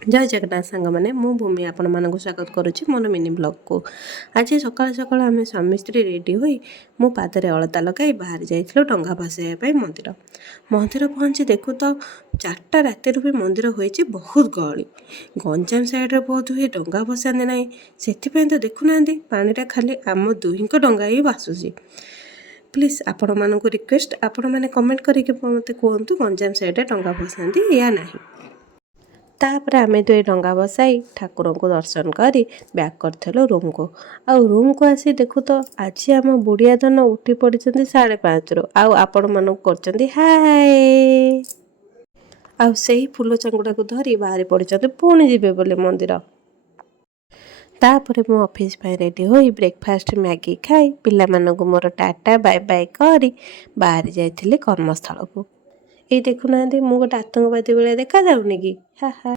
जय जगन्नाथ सांग मैंने मु भूमि आपण मानक स्वागत करुच्ची मोर मिनी ब्लॉग को। आज सकाल सकाल आम स्वामी स्त्री रेडी हो मो पादरे अलता लगाई बाहर जाइलु डंगा भसाइवाई मंदिर। मंदिर पहुँची देखु तो 4टा राति भी मंदिर होइछि बहुत गहली। गंजाम साइड्रे बहुत हुए डंगा भसाते ना से तो देखुना पानीटा खाली आम दुहींक डंगा ही भासुची। प्लीज आपण मानक रिक्वेस्ट आपण मैंने कमेंट करके मत कहतु गंजाम साइड्रे डंगा भसाती या नहीं। तापर आम दुई डंगा बसाई ठाकुर को दर्शन करी बैक करूँ रूम को। आउ रूम को आसी देखु तो आज आम बुढ़िया धन उठी पड़ी 5:30 रु आपण मन कर हाय आउ से फूल चांगुड़ा को धरी बाहरी पड़ी पुणी जीवे बोले मंदिर। तापर मो ऑफिस पे रेडी होई ब्रेकफास्ट मैगी खाई पिला मानक मोर टाटा बाय बाय करी बाहर जाइथिले कर्मस्थल को। ये देखुना मु गोटे आतंकवादी भाई देखा जाऊनी कि हा हा।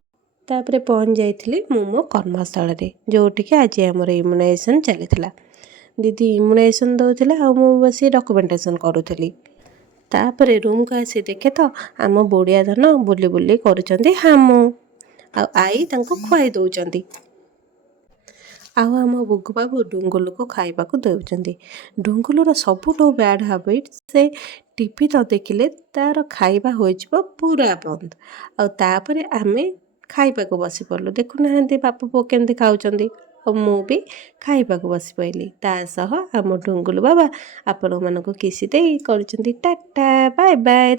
तापर पहुँच जाइली मो कर्मस्थल जोटिक आज आमर इम्युनाइजेशन चली दीदी इम्युनाइजेशन दौला आ बस डॉक्यूमेंटेशन करूली। तापर रूम को आसी देखे तो आम बुढ़िया धन बुली बुली करुँच हाम आई खुआई दौरान आम बुगु बाबू डुंगुल को खाइबा दौरान। डुंगुलर सबुठ बैड हाबिट से टीवी न देखिले तार खाइबा हो पूरा बंद आउे आम खाइबा बसी पड़लु। देखुना बापा पो केमती खाऊँ मु भी खाइबा बसी पड़ी तासह आम डुंगुल बाबा आपण मानक किसी दे कर टाटा बाय बाय।